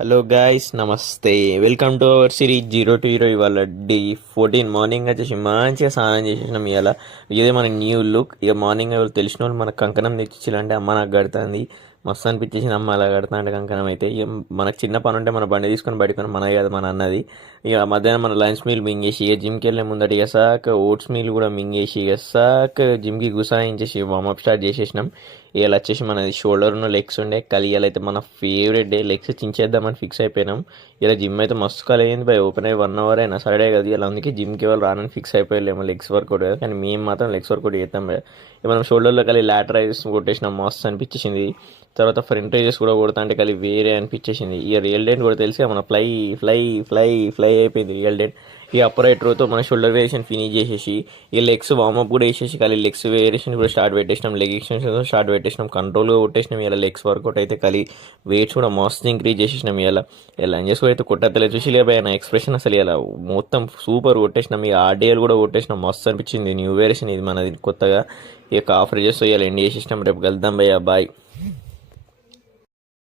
Hello guys, నమస్తే. Welcome to our series 0 to 0. ఇవాళ day 14 morning వచ్చేసి మంచిగా స్నానం చేసేసినాం. ఇదే మన న్యూ లుక్. ఇక మార్నింగ్ ఎవరు తెలిసిన వాళ్ళు మనకు కంకణం తెచ్చిచ్చిల్లంటే అమ్మ నాకు కడుతుంది. మస్తు అనిపించేసింది అమ్మ అలా కడతా అంటే కంకణం. అయితే ఇక మనకు చిన్న పని ఉంటే మన బండి తీసుకొని బయటకొని మనది కాదు మన అన్నది. ఇక మధ్యాహ్నం మన లంచ్ మీల్ మింగేసి ఇక జిమ్కి వెళ్ళే ముందట ఇక సాక్ ఓట్స్ మీల్ కూడా మింగేసి ఇక సాక్ జిమ్కి గుసాయించేసి వార్మప్ స్టార్ట్ చేసేసినాం. ఇవాళ వచ్చేసి మనది షోల్డర్ ఉన్న లెగ్స్ ఉండే కలియాలి. అయితే మన ఫేవరెట్ డే లెగ్స్ చించేద్దామని ఫిక్స్ అయిపోయినాం. ఇలా జిమ్ అయితే మస్తు కాల్ అయింది బై. ఓపెన్ అయ్యి 1 hour అయినా సరే కదా. ఇలా అందుకే జిమ్కి వాళ్ళు రానని ఫిక్స్ అయిపోయలేము లెగ్స్ వర్కౌట్ కదా. కానీ మేము మాత్రం లెగ్స్ వర్కౌట్ చేస్తాం బై. ఇక మనం షోల్డర్లో కలిసి లాటరైజెస్ కొట్టేసినాం. మస్తు అనిపించేసింది. తర్వాత ఫ్రంట్ రైజెస్ కూడా కొడతా అంటే కలిసి వేరే అనిపించేసింది. ఇక రియల్ డెంట్ కూడా తెలిసి మన ఫ్లై ఫ్లై ఫ్లై ఫ్లై అయిపోయింది రియల్ డెంట్. ఈ అప్పర్ రైట్ రోతో మన షోల్డర్ వేరియేషన్ ఫినిష్ చేసేసి ఈ లెగ్స్ వార్మప్ కూడా వేసేసి కలిసి లెగ్స్ వేరియేషన్ కూడా స్టార్ట్ పెట్టేసినాం. లెగ్ ఎక్స్టెన్షన్ స్టార్ట్ పెట్టేసినాం. కంట్రోల్గా కొట్టేసినాం. ఇలా లెగ్స్ వర్కౌట్ అయితే కలిసి వెయిట్స్ కూడా మస్తు ఇంక్రీజ్ చేసేసినాం. ఇలా లంజెస్ కూడా అయితే కొట్టలేదు చూసి లేబాయి నా ఎక్స్ప్రెషన్ అసలు ఇలా మొత్తం సూపర్ కొట్టేసినాం. ఈ ఆర్డీఎల్ కూడా కొట్టేసినాం. మస్తు అనిపించింది. న్యూ వేరియేషన్ ఇది మనది కొత్తగా. ఇక కాఫ్ రేజెస్ ఇలా ఎండ్ చేసేసినాం. రేపు కలుద్దాం భయ్యా, బాయ్.